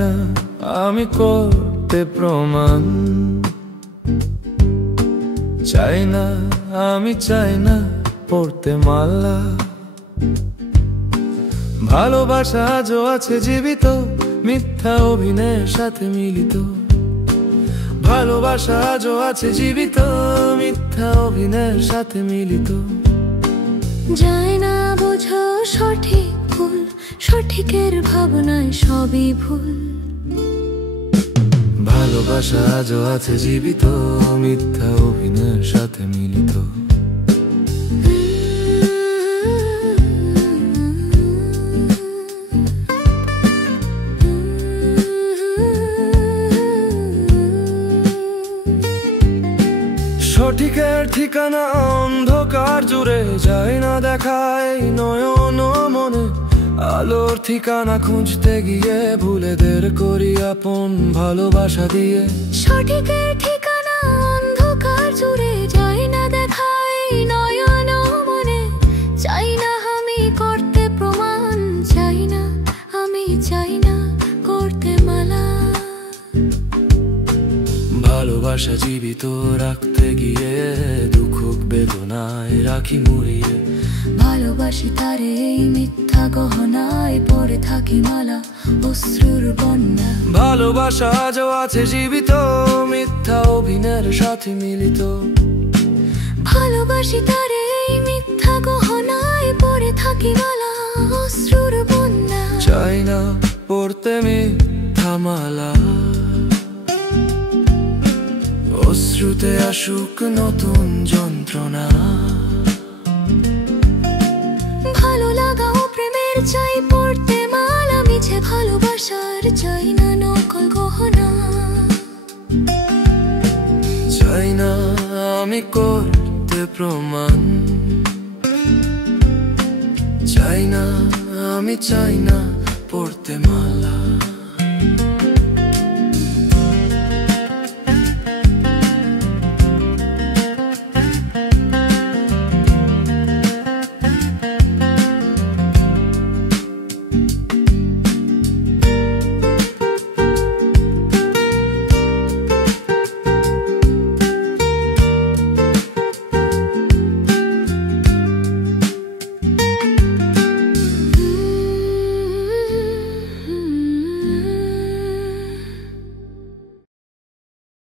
না আমি করতে প্রমাণ, চাই না আমি চাই না পড়তে মালা। ভালোবাসা আজও আছে জীবিত, মিথ্যা অভিনয়ের সাথে মিলিত। ভালোবাসা আজও আছে জীবিত, মিথ্যা অভিনয়ের সাথে মিলিত। যায় না বোঝো সঠিক ভুল, সঠিকের ভাবনায় সবই ভুল। ভালোবাসা আজও আছে জীবিত, মিথ্যা অভিনয়ের সাথে মিলিত। সঠিকের ঠিকানা অন্ধকার জুড়ে, যায় না দেখায় নয়ন মনে। আলোর ঠিকানা খুঁজতে গিয়ে ভুলেদের করি আপন ভালোবাসা দিয়ে। সঠিকের ঠিকানা অন্ধকার জুড়ে, যায় না দেখায় নয়ন মনে। চাই না আমি করতে প্রমাণ, চাই না আমি চাই না করতে মালা। ভালোবাসা জীবিত রাখতে গিয়ে দুঃখ বেদনায় রাখি মুড়িয়ে। ভালোবাসি তারে এই মিথ্যা গহনায় পরে থাকি মালা, অশ্রুর বন্যা। ভালোবাসা আজও আছে জীবিত, মিথ্যা অভিনয়ের সাথে মিলিত। ভালোবাসি তারে এই মিথ্যা গহনায় পরে থাকি মালা, অশ্রুর বন্যা। চাই না পড়তে মিথ্যা মালা, অশ্রুতে আসুক নতুন যন্ত্রণা। ভালো লাগা ও প্রেমের চাই পড়তে মালা, মিছে ভালোবাসার চাই না নকল গহনা। চাই না আমি করতে প্রমাণ, চাই না আমি চাই না পড়তে মালা।